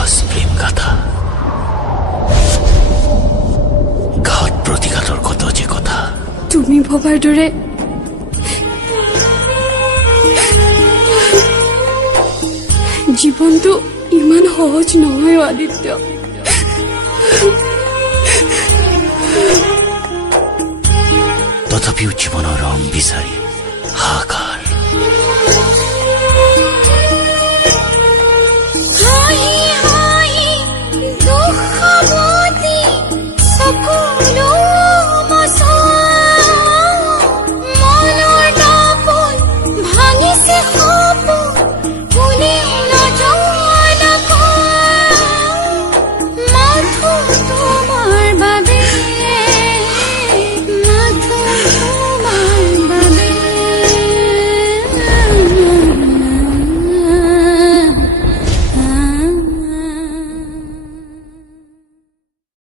সহজ প্ৰেম গাথা ঘাত প্ৰতিঘাতৰ কত যে কথা তুমি ভবাৰ দৰে জীৱনটো ইমান সহজ নহয় আদিত্য। তথাপিও জীৱনৰ ৰং বিচাৰি হাহাকাৰ